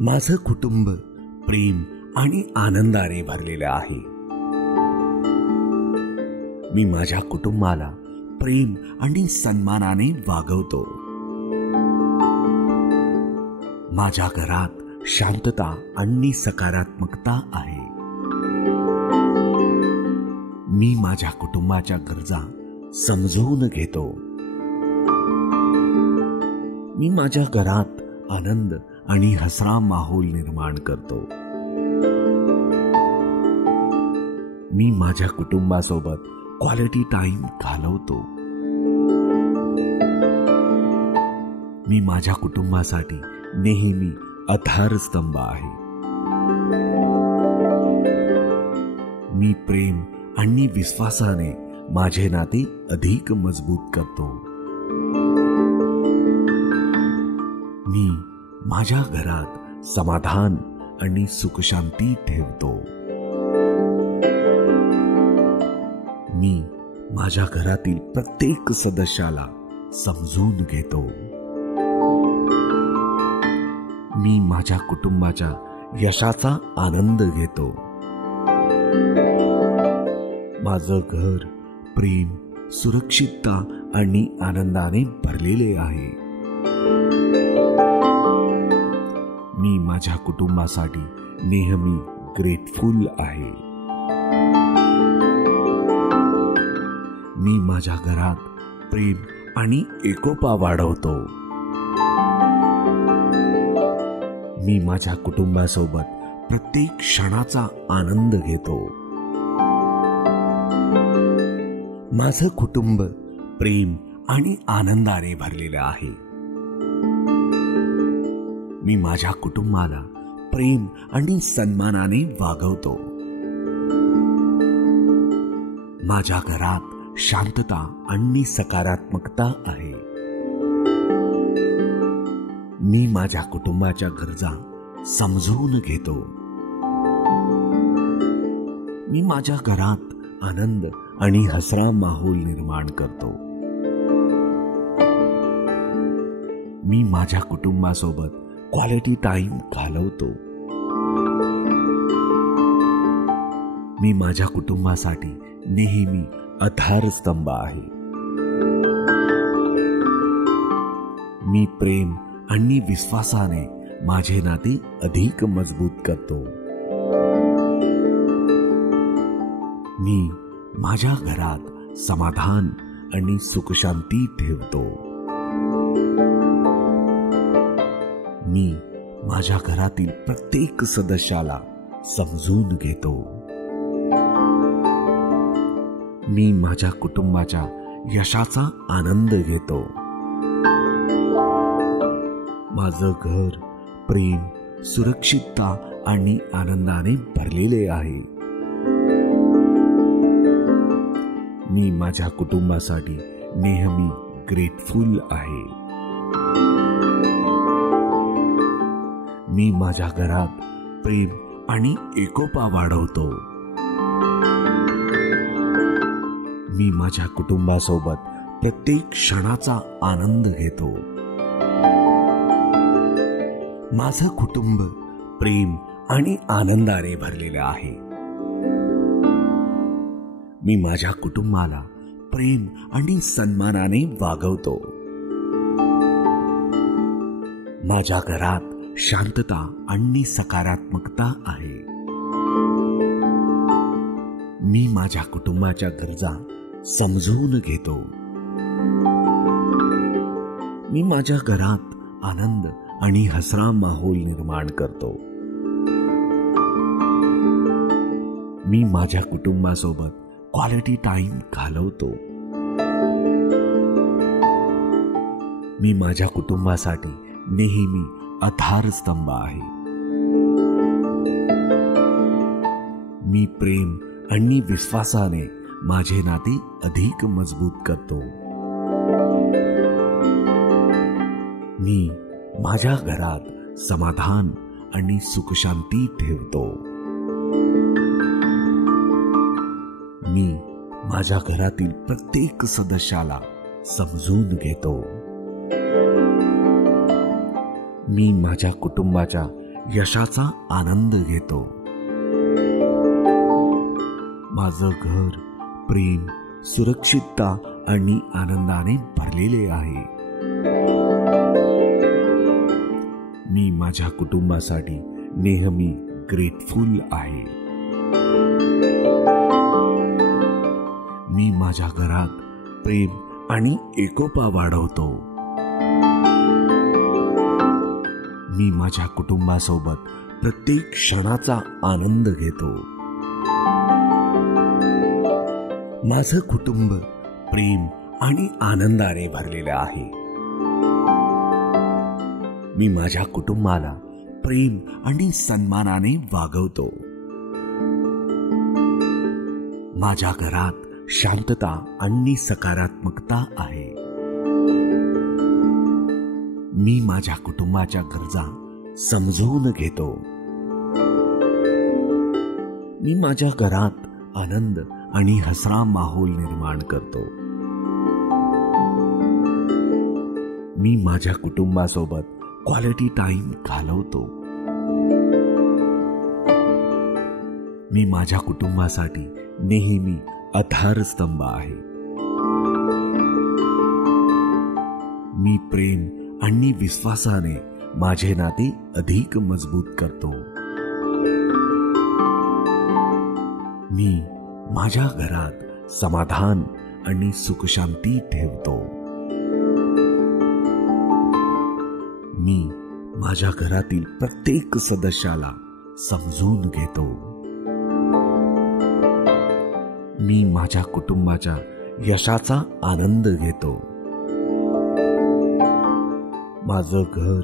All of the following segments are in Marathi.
माझं कुटुंब प्रेम आणि आनंदाने भरलेलं आहे. मी माझ्या कुटुंबाला प्रेम आणि सन्मानाने वागवतो. माझ्या घरात शांतता आणि सकारात्मकता आहे. मी माझ्या कुटुंबाच्या गरजा समजून घेतो. मी माझ्या घरात आनंद आणि हसरा माहोल निर्माण करतो. मी माझ्या कुटुंबासोबत क्वालिटी टाइम घालवतो. मी माझ्या कुटुंबासाठी नेहमी आधारस्तंभ आहे. मी प्रेम आणि विश्वासाने माझे नाते अधिक मजबूत करतो. मी माझ्या घरात समाधान आणि सुखशांती ठेवतो. मी माझ्या घरातील प्रत्येक सदस्याला समजून घेतो. मी माझ्या कुटुंबाच्या यशाचा आनंद घेतो. माझं घर प्रेम, सुरक्षितता आणि आनंदाने भरलेले आहे. मी माझ्या कुटुंबासाठी नेहमी ग्रेटफुल आहे. मी माझ्या घरात प्रेम आणि एकोपा वाढवतो. मी माझ्या कुटुंबासोबत प्रत्येक क्षणाचा आनंद घेतो. माझं कुटुंब प्रेम आणि आनंदाने भरलेलं आहे. मी माझ्या कुटुंबाला प्रेम आणि सन्मानाने वागवतो. माझ्या घरात शांतता आणि सकारात्मकता आहे. मी माझ्या कुटुंबाच्या गरजा समजून घेतो. मी माझ्या घरात आनंद आणि हसरा माहोल निर्माण करतो. मी माझ्या कुटुंबासोबत क्वालिटी टाइम घालवतो. मी माझ्या कुटुंबासाठी नेहमी आधारस्तंभ आहे. मी प्रेम आणि विश्वासाने माझे नाते अधिक मजबूत करतो. मी माझ्या घरात समाधान आणि सुखशांती ठेवतो. मी माझ्या घरातील प्रत्येक सदस्याला समजून घेतो. मी माझ्या कुटुंबाच्या यशाचा आनंद घेतो. माझं घर प्रेम, सुरक्षितता आणि आनंदाने भरलेले आहे. मी माझ्या कुटुंबासाठी नेहमी ग्रेटफुल आहे. मी माझ्या घरात प्रेम आणि एकोपा वाढवतो. मी माझ्या कुटुंबासोबत प्रत्येक क्षणाचा आनंद घेतो. माझं कुटुंब प्रेम आणि आनंदाने भरलेलं आहे. मी माझ्या कुटुंबाला प्रेम आणि सन्मानाने वागवतो. माझ्या घरात शांतता आणि सकारात्मकता आहे. मी माझ्या कुटुंबाच्या गरजा समजून घेतो. मी माझ्या घरात आनंद आणि हसरा माहोल निर्माण करतो. मी माझ्या कुटुंबासोबत क्वालिटी टाइम घालवतो. मी माझ्या कुटुंबासाठी नेहमी आधारस्तंभ आहे. मी प्रेम आणि विश्वासाने माझे नाते अधिक मजबूत करतो. मी माझ्या घरात समाधान आणि सुखशांती ठेवतो. मी माझ्या घरातील प्रत्येक सदस्याला समजून घेतो. मी माझ्या कुटुंबाच्या यशाचा आनंद घेतो. माझं घर प्रेम, सुरक्षितता आणि आनंदाने भरलेले आहे. मी माझ्या कुटुंबासाठी नेहमी ग्रेटफुल आहे. मी माझ्या घरात प्रेम आणि एकोपा वाढवतो. मी माझ्या कुटुंबासोबत प्रत्येक क्षणाचा आनंद घेतो. माझं कुटुंब प्रेम आणि आनंदाने भरलेलं आहे. मी माझ्या कुटुंबाला प्रेम आणि सन्मानाने वागवतो. माझ्या घरात शांतता आणि सकारात्मकता आहे. मी माझ्या कुटुंबाच्या गरजा समजून घेतो. मी माझ्या घरात आनंद आणि हसरा माहोल निर्माण करतो. मी माझ्या कुटुंबासोबत क्वालिटी टाइम घालवतो. मी माझ्या कुटुंबासाठी नेहमी आधारस्तंभ आहे. मी प्रेम आणि विश्वासाने माझे नाते अधिक मजबूत करतो. मी माझ्या घरात समाधान आणि सुखशांती ठेवतो. मी माझ्या घरातील प्रत्येक सदस्याला समजून घेतो. मी माझ्या कुटुंबाच्या यशाचा आनंद घेतो. माझं घर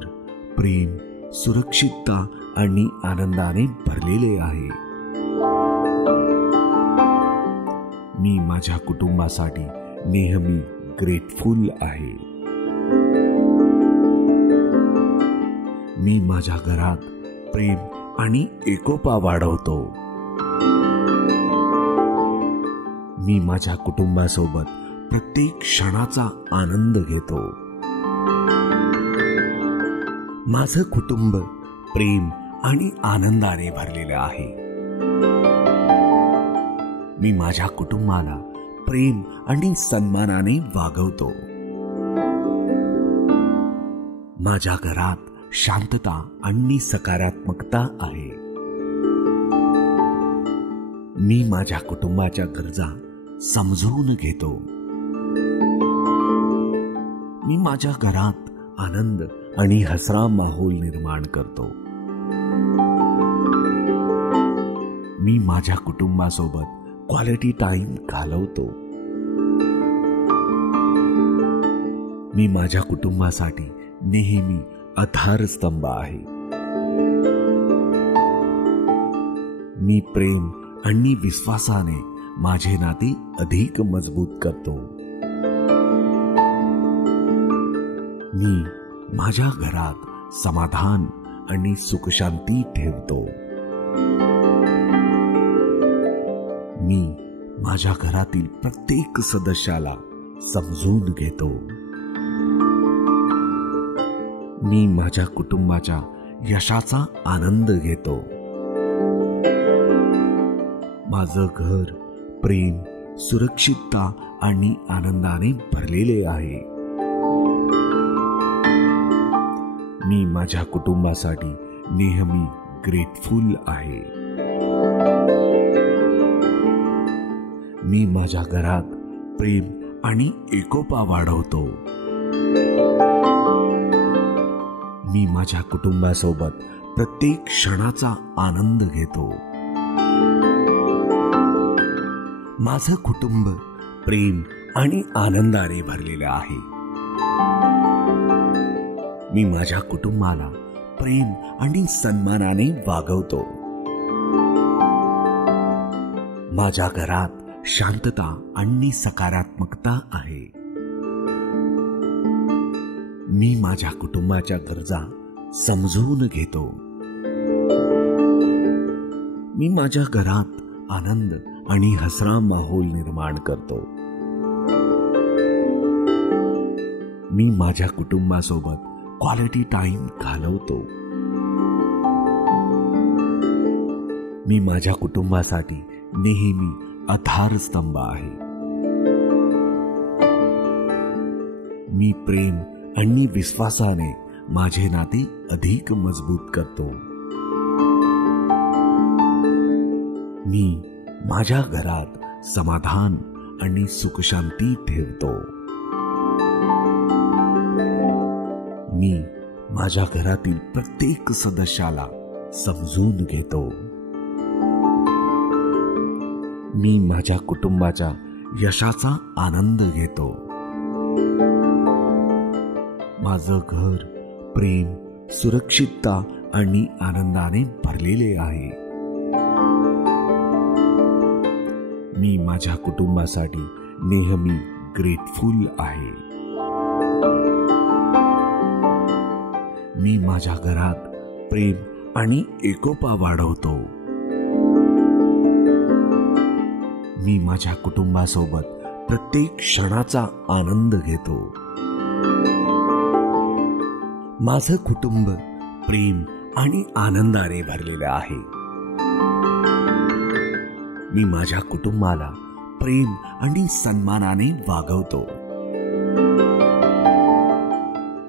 प्रेम, सुरक्षितता आणि आनंदाने भरलेले आहे. मी माझ्या कुटुंबासाठी नेहमी ग्रेटफुल आहे. मी माझ्या घरात प्रेम आणि एकोपा वाढवतो. मी माझ्या कुटुंबासोबत प्रत्येक क्षणाचा आनंद घेतो. माझं कुटुंब प्रेम आणि आनंदाने भरलेलं आहे. मी माझ्या कुटुंबाला प्रेम आणि सन्मानाने वागवतो. माझ्या घरात शांतता आणि सकारात्मकता आहे. मी माझ्या कुटुंबाच्या गरजा समजून घेतो. मी माझ्या घरात आनंद आणि हसरा माहोल निर्माण करतो. मी माझ्या कुटुंबासोबत क्वालिटी टाइम घालवतो. मी माझ्या कुटुंबासाठी नेहमी आधारस्तंभ आहे. मी प्रेम आणि विश्वासाने माझे नाते अधिक मजबूत करतो. मी माझ्या घरात समाधान आणि सुखशांती ठेवतो. मी माझ्या घरातील प्रत्येक सदस्याला समजून घेतो. मी माझ्या कुटुंबाच्या यशाचा आनंद घेतो. माझं घर प्रेम, सुरक्षितता आणि आनंदाने भरलेले आहे. मी माझ्या कुटुंबासाठी नेहमी ग्रेटफुल आहे. मी माझ्या घरात प्रेम आणि एकोपा वाढवतो. मी माझ्या कुटुंबासोबत प्रत्येक क्षणाचा आनंद घेतो. माझं कुटुंब प्रेम आणि आनंदाने भरलेलं आहे. मी माझ्या कुटुंबाला प्रेम आणि सन्मानाने वागवतो. माझ्या घरात शांतता आणि सकारात्मकता आहे. मी माझ्या कुटुंबाच्या गरजा समजून घेतो. मी माझ्या घरात आनंद आणि हसरा माहोल निर्माण करतो. मी माझ्या कुटुंबासोबत क्वालिटी टाइम घालवतो. मी माझ्या कुटुंबासाठी नेहमी आधारस्तंभ आहे. मी प्रेम आणि विश्वासाने माझे नाते अधिक मजबूत करतो. मी माझ्या घरात समाधान आणि सुखशांती ठेवतो. मी माझ्या घरातील प्रत्येक सदस्याला समजून घेतो. मी माझ्या कुटुंबाच्या यशाचा आनंद घेतो. माझं घर प्रेम, सुरक्षितता आणि आनंदाने भरलेले आहे. मी माझ्या कुटुंबासाठी नेहमी ग्रेटफुल आहे. मी माझ्या घरात प्रेम आणि एकोपा वाढवतो. मी माझ्या कुटुंबासोबत प्रत्येक क्षणाचा आनंद घेतो. माझं कुटुंब प्रेम आणि आनंदाने भरलेलं आहे. मी माझ्या कुटुंबाला प्रेम आणि सन्मानाने वागवतो.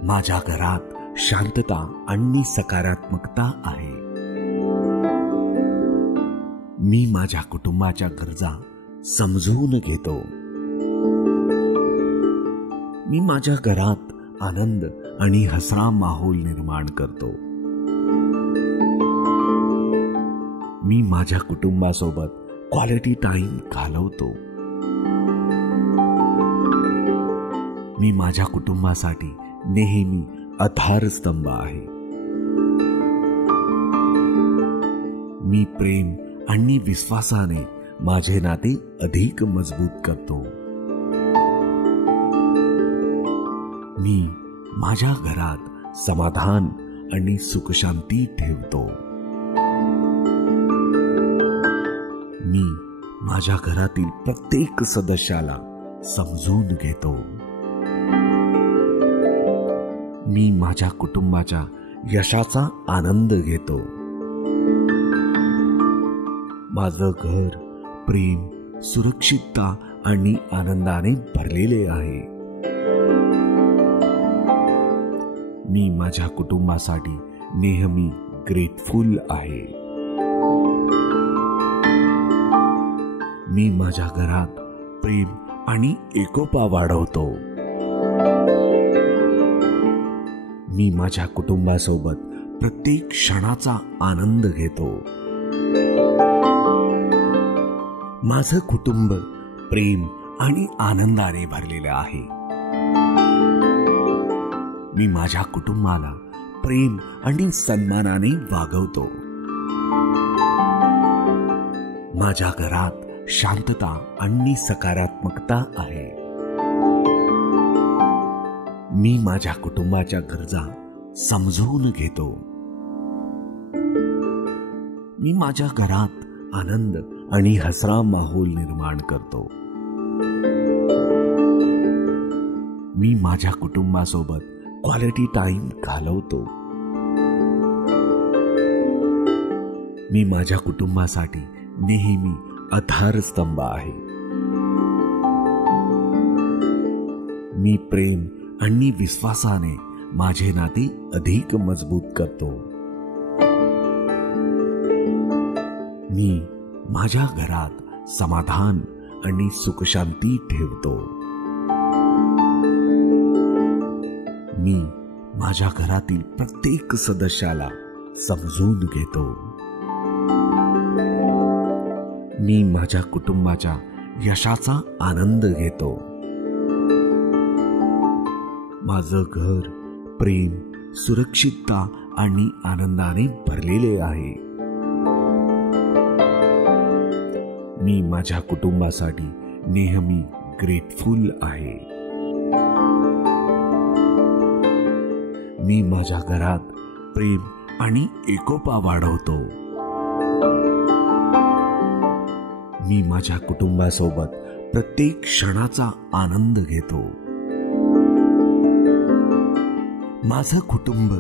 माझ्या घरात शांतता आणि सकारात्मकता आहे. मी माझ्या कुटुंबाच्या गरजा समजून घेतो. मी माझ्या घरात आनंद आणि हसरा माहोल निर्माण करतो. मी माझ्या कुटुंबासोबत क्वालिटी टाइम घालवतो. मी माझ्या कुटुंबासाठी नेहमी आधारस्तंभ आहे. मी प्रेम आणि विश्वासाने माझे नाते अधिक मजबूत करतो. मी माझ्या घरात समाधान आणि सुखशांती ठेवतो. मी माझ्या घरातील प्रत्येक सदस्याला समजून घेतो. मी माझ्या कुटुंबाच्या यशाचा आनंद घेतो. माझं घर प्रेम, सुरक्षितता आणि आनंदाने भरलेले आहे. मी माझ्या कुटुंबासाठी नेहमी ग्रेटफुल आहे. मी माझ्या घरात प्रेम आणि एकोपा वाढवतो. मी माझ्या कुटुंबासोबत प्रत्येक क्षणाचा आनंद घेतो. माझं कुटुंब प्रेम आणि आनंदाने भरलेलं आहे. मी माझ्या कुटुंबाला प्रेम आणि सन्मानाने वागवतो. माझ्या घरात शांतता आणि सकारात्मकता आहे. मी माझ्या कुटुंबाच्या गरजा समजून घेतो. मी माझ्या घरात आनंद आणि हसरा माहोल निर्माण करतो. मी माझ्या कुटुंबासोबत क्वालिटी टाइम घालवतो. मी माझ्या कुटुंबासाठी नेहमी आधारस्तंभ आहे. मी प्रेम आणि विश्वासाने माझे नाते अधिक मजबूत करतो. मी माझ्या घरात समाधान आणि सुखशांती ठेवतो. मी माझ्या घरातील प्रत्येक सदस्याला समजून घेतो. मी माझ्या कुटुंबाच्या यशाचा आनंद घेतो. माझं घर प्रेम, सुरक्षितता आणि आनंदाने भरलेले आहे. मी माझ्या कुटुंबासाठी नेहमी ग्रेटफुल आहे. मी माझ्या घरात प्रेम आणि एकोपा वाढवतो. मी माझ्या कुटुंबासोबत प्रत्येक क्षणाचा आनंद घेतो. माझं कुटुंब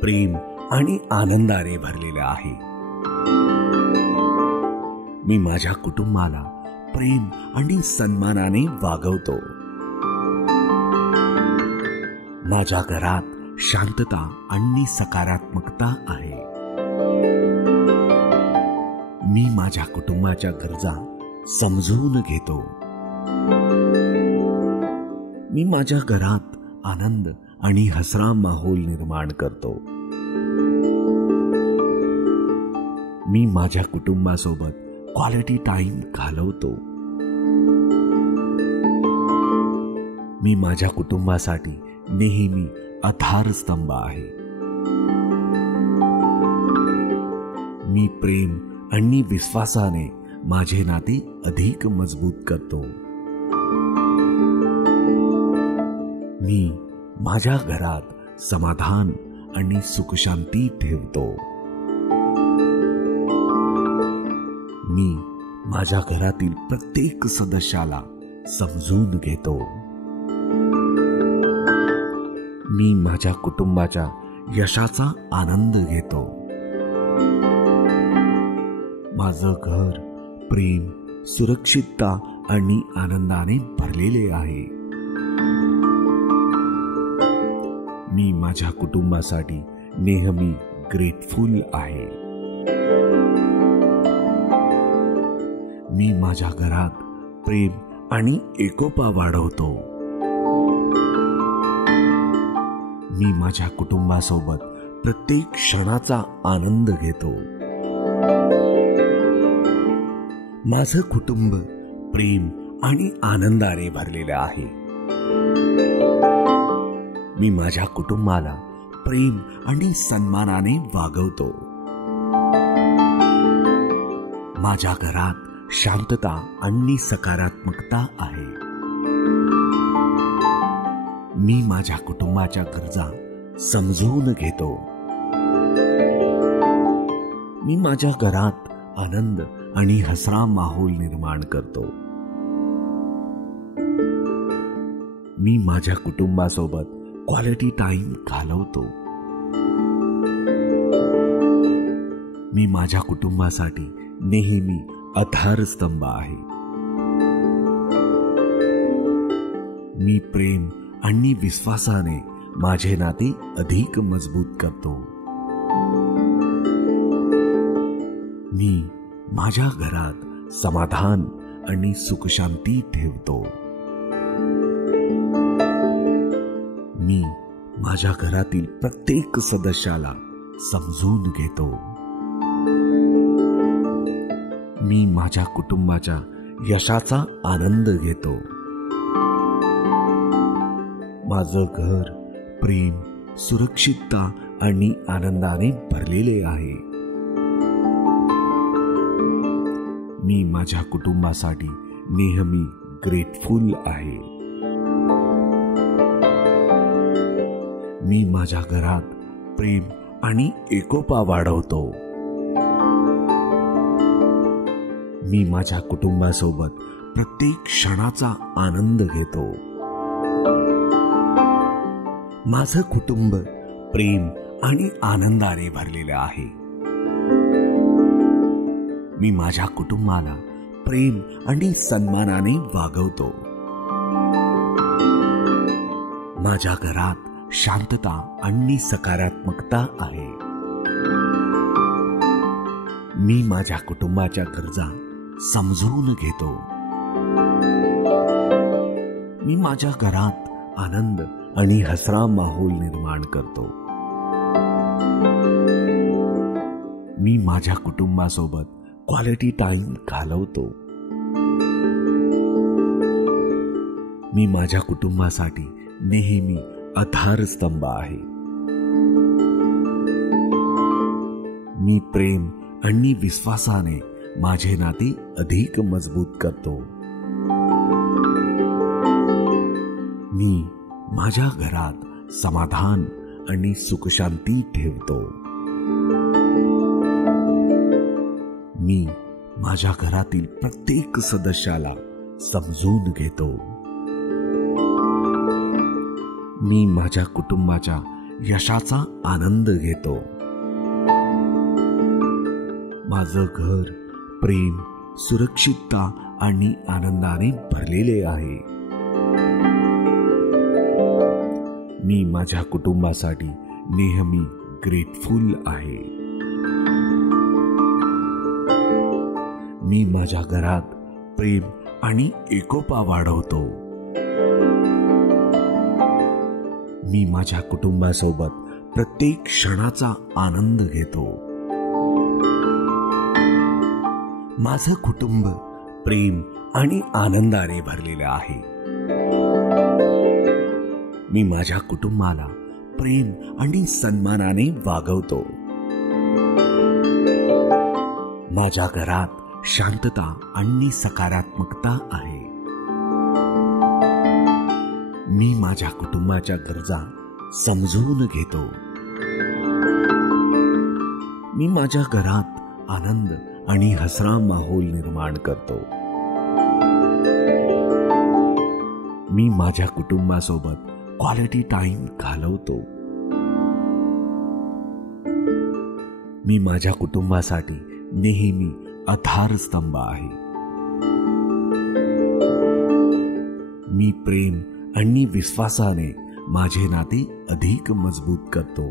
प्रेम आणि आनंदाने भरलेलं आहे. मी माझ्या कुटुंबाला प्रेम आणि सन्मानाने वागवतो. माझ्या घरात शांतता आणि सकारात्मकता आहे. मी माझ्या कुटुंबाच्या गरजा समजून घेतो. मी माझ्या घरात आनंद आणि हसरा माहोल निर्माण करतो. मी माझ्या कुटुंबासोबत क्वालिटी टाइम घालवतो. मी माझ्या कुटुंबासाठी नेहमी आधारस्तंभ आहे. मी प्रेम आणि विश्वासाने माझे नाते अधिक मजबूत करतो. मी माझ्या घरात समाधान आणि सुखशांती ठेवतो. मी माझ्या घरातील प्रत्येक सदस्याला समजून घेतो. मी माझ्या कुटुंबाच्या यशाचा आनंद घेतो. माझं घर प्रेम, सुरक्षितता आणि आनंदाने भरलेले आहे. मी माझ्या कुटुंबासाठी नेहमी ग्रेटफुल आहे. मी माझ्या घरात प्रेम आणि एकोपा वाढवतो. मी माझ्या कुटुंबासोबत प्रत्येक क्षणाचा आनंद घेतो. माझं कुटुंब प्रेम आणि आनंदाने भरलेलं आहे. मी माझ्या कुटुंबाला प्रेम आणि सन्मानाने वागवतो. माझ्या घरात शांतता आणि सकारात्मकता आहे. मी माझ्या कुटुंबाच्या गरजा समजून घेतो. मी माझ्या घरात आनंद आणि हसरा माहोल निर्माण करतो. मी माझ्या कुटुंबासोबत क्वालिटी टाइम घालवतो. मी माझ्या कुटुंबासाठी नेहमी आधारस्तंभ आहे. मी प्रेम आणि विश्वासाने माझे नाते अधिक मजबूत करतो. मी माझ्या घरात समाधान आणि सुखशांती ठेवतो. मी माझ्या घरातील प्रत्येक सदस्याला समजून घेतो. मी माझ्या कुटुंबाच्या यशाचा आनंद घेतो. माझं घर प्रेम, सुरक्षितता आणि आनंदाने भरलेले आहे. मी माझ्या कुटुंबासाठी नेहमी ग्रेटफुल आहे. मी माझ्या घरात प्रेम आणि एकोपा वाढवतो. मी माझ्या कुटुंबासोबत प्रत्येक क्षणाचा आनंद घेतो. माझं कुटुंब प्रेम आणि आनंदाने भरलेलं आहे. मी माझ्या कुटुंबाला प्रेम आणि सन्मानाने वागवतो. माझ्या घरात शांतता आणि सकारात्मकता आहे. मी माझ्या कुटुंबाच्या गरजा समजून घेतो. मी माझ्या घरात आनंद आणि हसरा माहोल निर्माण करतो. मी माझ्या कुटुंबासोबत क्वालिटी टाइम घालवतो. मी माझ्या कुटुंबासाठी नेहमी आधारस्तंभ आहे. मी प्रेम आणि विश्वासाने माझे नाते अधिक मजबूत करतो. मी माझ्या घरात समाधान आणि सुखशांती ठेवतो. मी माझ्या घरातील प्रत्येक सदस्याला समजून घेतो. मी माझ्या कुटुंबाच्या यशाचा आनंद घेतो. माझं घर प्रेम, सुरक्षितता आणि आनंदाने भरलेले आहे. मी माझ्या कुटुंबासाठी नेहमी ग्रेटफुल आहे. मी माझ्या घरात प्रेम आणि एकोपा वाढवतो. मी माझ्या कुटुंबासोबत प्रत्येक क्षणाचा आनंद घेतो. माझं कुटुंब प्रेम आणि आनंदाने भरलेलं आहे. मी माझ्या कुटुंबाला प्रेम आणि सन्मानाने वागवतो. माझ्या घरात शांतता आणि सकारात्मकता आहे. मी माझ्या कुटुंबाच्या गरजा समजून घेतो. मी माझ्या घरात आनंद आणि हसरा माहोल निर्माण करतो. मी माझ्या कुटुंबासोबत क्वालिटी टाइम घालवतो. मी माझ्या कुटुंबासाठी नेहमी आधारस्तंभ आहे. मी प्रेम आणि विश्वासाने माझे नाते अधिक मजबूत करतो.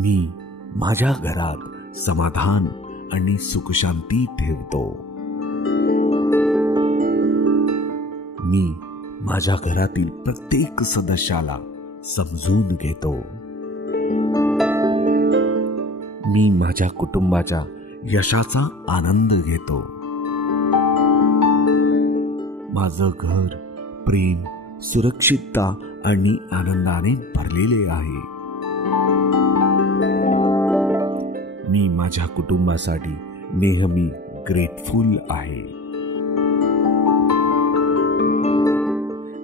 मी माझ्या घरात समाधान आणि सुखशांती ठेवतो. मी माझ्या घरातील प्रत्येक सदस्याला समजून घेतो. मी माझ्या कुटुंबाच्या यशाचा आनंद घेतो. माझं घर प्रेम, सुरक्षितता आणि आनंदाने भरलेले आहे. मी माझ्या कुटुंबासाठी नेहमी ग्रेटफुल आहे.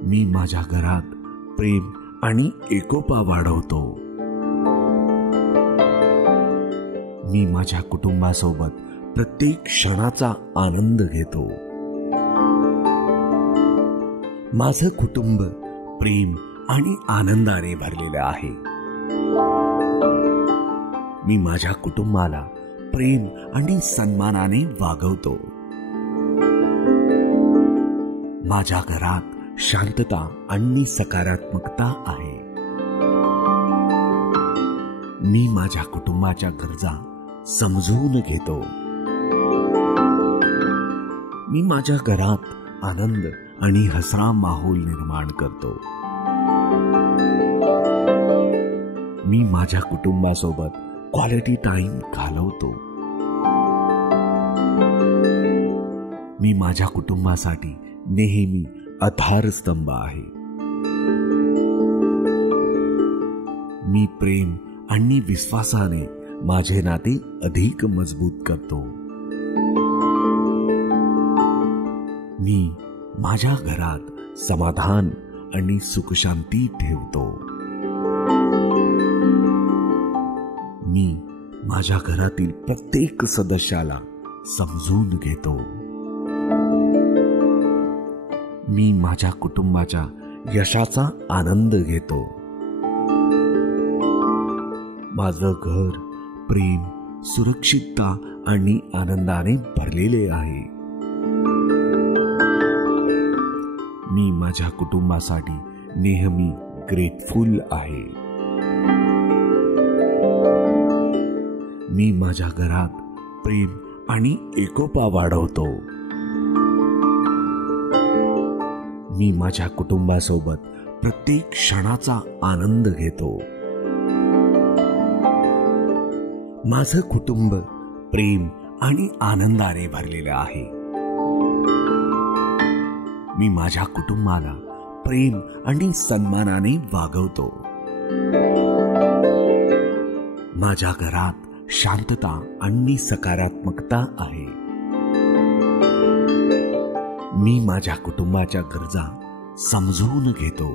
मी माझ्या घरात प्रेम आणि एकोपा वाढवतो. मी माझ्या कुटुंबासोबत प्रत्येक क्षणाचा आनंद घेतो. माझं कुटुंब प्रेम आणि आनंदाने भरलेलं आहे. मी माझ्या कुटुंबाला प्रेम आणि सन्मानाने वागवतो. माझ्या घरात शांतता आणि सकारात्मकता आहे. मी माझ्या कुटुंबाच्या गरजा समजून घेतो. मी माझ्या घरात आनंद आणि हसरा माहोल निर्माण करतो. मी माझ्या कुटुंबासोबत क्वालिटी टाइम घालवतो. मी माझ्या कुटुंबासाठी नेहमी आधारस्तंभ आहे. मी प्रेम आणि विश्वासाने माझे नाते अधिक मजबूत करतो. मी माझ्या घरात समाधान आणि सुखशांती ठेवतो. मी माझ्या घरातील प्रत्येक सदस्याला समजून घेतो. मी माझ्या कुटुंबाच्या यशाचा आनंद घेतो. माझं घर प्रेम, सुरक्षितता आणि आनंदाने भरलेले आहे. मी माझ्या कुटुंबासाठी नेहमी ग्रेटफुल आहे. मी माझ्या घरात प्रेम आणि एकोपा वाढवतो. मी माझ्या कुटुंबासोबत प्रत्येक क्षणाचा आनंद घेतो. माझं कुटुंब प्रेम आणि आनंदाने भरलेलं आहे. मी माझ्या कुटुंबाला प्रेम आणि सन्मानाने वागवतो. माझ्या घरात शांतता आणि सकारात्मकता आहे. मी माझ्या कुटुंबाच्या गरजा समजून घेतो.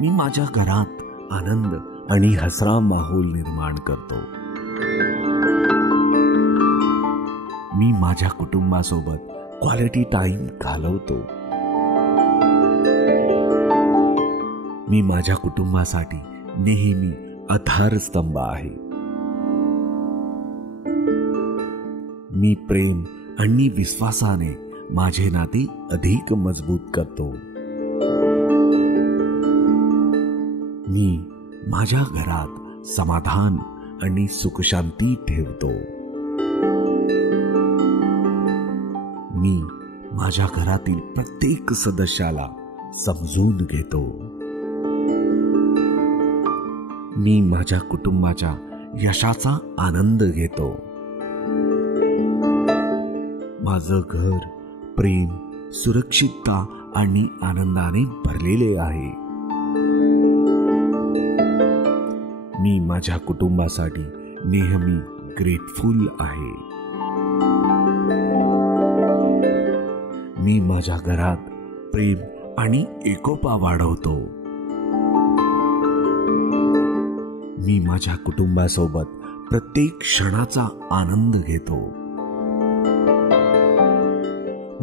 मी माझ्या घरात आनंद आणि हसरा माहोल निर्माण करतो. मी माझ्या कुटुंबासोबत क्वालिटी टाइम घालवतो. मी माझ्या कुटुंबासाठी नेहमी आधारस्तंभ आहे. मी प्रेम आणि विश्वासाने माझे नाते अधिक मजबूत करतो. मी माझ्या घरात समाधान आणि सुखशांती ठेवतो. मी माझ्या घरातील प्रत्येक सदस्याला समजून घेतो. मी माझ्या कुटुंबाच्या यशाचा आनंद घेतो. माझं घर प्रेम, सुरक्षितता आणि आनंदाने भरलेले आहे. मी माझ्या कुटुंबासाठी नेहमी ग्रेटफुल आहे. मी माझ्या घरात प्रेम आणि एकोपा वाढवतो. मी माझ्या कुटुंबासोबत प्रत्येक क्षणाचा आनंद घेतो.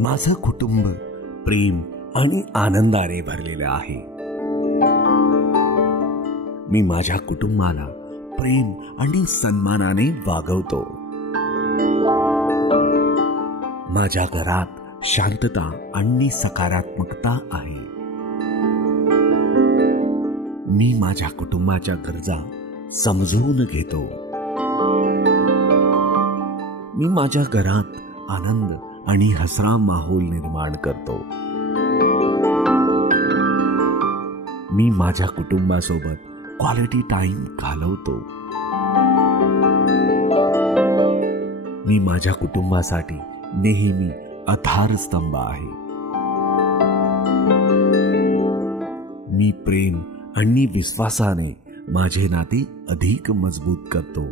माझं कुटुंब प्रेम आणि आनंदाने भरलेलं आहे. मी माझ्या कुटुंबाला प्रेम आणि सन्मानाने वागवतो. माझ्या घरात शांतता आणि सकारात्मकता आहे. मी माझ्या कुटुंबाच्या गरजा समजून घेतो. मी माझ्या घरात आनंद आणि हसरा माहोल निर्माण करतो. मी माझ्या कुटुंबासोबत क्वालिटी टाइम घालवतो. मी माझ्या कुटुंबासाठी नेहमी आधारस्तंभ आहे. मी प्रेम आणि विश्वासाने माझे नाते अधिक मजबूत करतो.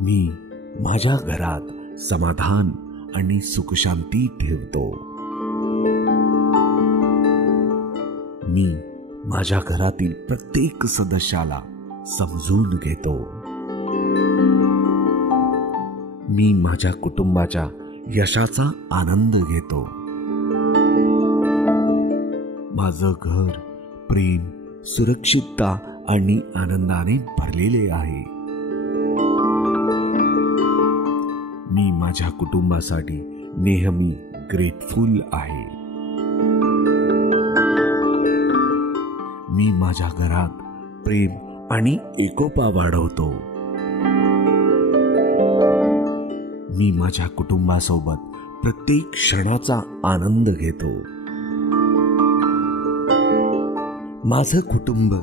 मी माझ्या घरात समाधान आणि सुखशांती ठेवतो. मी माझ्या घरातील प्रत्येक सदस्याला समजून घेतो. मी माझ्या कुटुंबाच्या यशाचा आनंद घेतो. माझं घर प्रेम, सुरक्षितता आणि आनंदाने भरलेले आहे. मी माझ्या कुटुंबासाठी नेहमी ग्रेटफुल आहे. मी माझ्या घरात प्रेम आणि एकोपा वाढवतो. मी माझ्या कुटुंबासोबत प्रत्येक क्षणाचा आनंद घेतो. माझं कुटुंब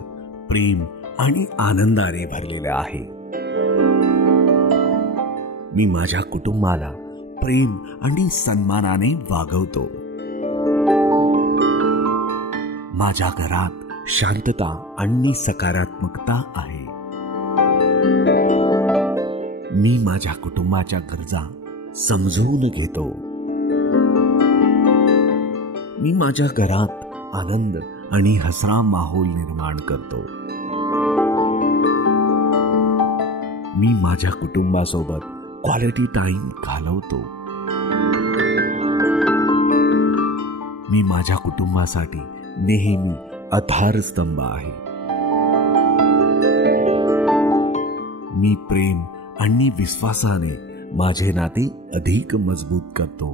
प्रेम आणि आनंदाने भरलेलं आहे. मी माझ्या कुटुंबाला प्रेम आणि सन्मानाने वागवतो. माझ्या घरात शांतता आणि सकारात्मकता आहे. मी माझ्या कुटुंबाच्या गरजा समजून घेतो. मी माझ्या घरात आनंद आणि हसरा माहोल निर्माण करतो. मी माझ्या कुटुंबासोबत क्वालिटी टाइम घालवतो. मी माझ्या कुटुंबासाठी नेहमी आधारस्तंभ आहे. मी प्रेम आणि विश्वासाने माझे नाते अधिक मजबूत करतो.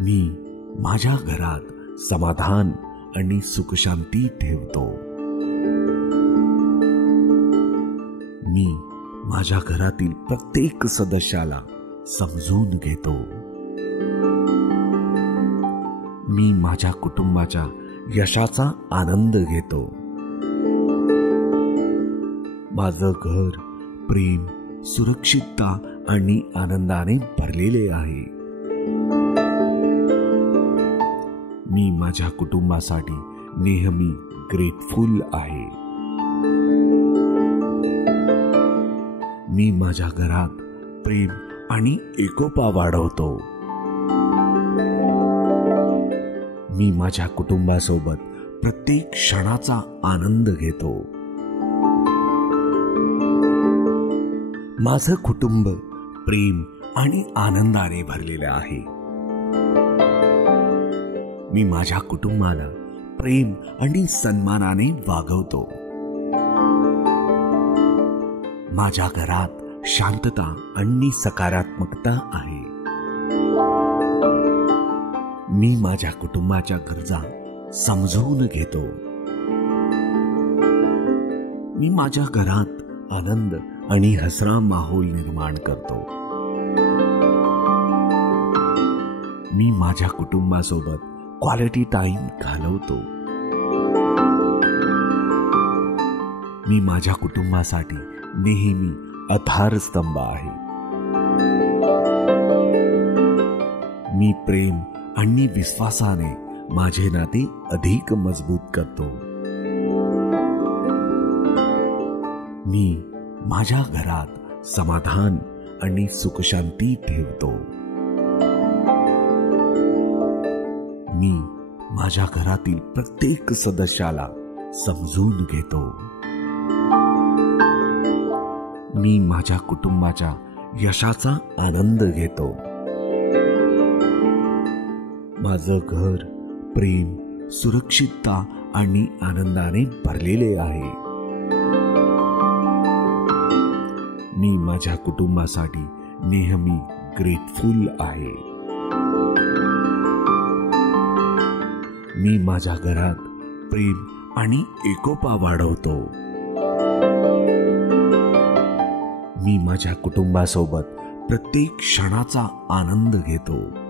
मी माझ्या घरात समाधान आणि सुखशांती ठेवतो. मी माझ्या घरातील प्रत्येक सदस्याला समजून घेतो. मी माझ्या कुटुंबाच्या यशाचा आनंद घेतो. माझं घर प्रेम, सुरक्षितता आणि आनंदाने भरलेले आहे. मी माझ्या कुटुंबासाठी नेहमी ग्रेटफुल आहे. मी माझ्या घरात प्रेम आणि एकोपा वाढवतो. मी माझ्या कुटुंबासोबत प्रत्येक क्षणाचा आनंद घेतो. माझं कुटुंब प्रेम आणि आनंदाने भरलेलं आहे. मी माझ्या कुटुंबाला प्रेम आणि सन्मानाने वागवतो. माझ्या घरात शांतता आणि सकारात्मकता आहे. मी माझ्या कुटुंबाच्या गरजा समजून घेतो. मी माझ्या घरात आनंद आणि हसरा माहोल निर्माण करतो. मी माझ्या कुटुंबासोबत क्वालिटी टाइम घालवतो. मी माझ्या कुटुंबासाठी नेहमी आधारस्तंभ आहे. मी प्रेम आणि विश्वासाने माझे नाते अधिक मजबूत करतो. मी माझ्या घरात समाधान आणि सुखशांती ठेवतो. मी माझ्या घरातील प्रत्येक सदस्याला समजून घेतो. मी माझ्या कुटुंबाच्या यशाचा आनंद घेतो. माझं घर प्रेम, सुरक्षितता आणि आनंदाने भरलेले आहे. मी माझ्या कुटुंबासाठी नेहमी ग्रेटफुल आहे. मी माझ्या घरात प्रेम आणि एकोपा वाढवतो. मी माझ्या कुटुंबासोबत प्रत्येक क्षणाचा आनंद घेतो.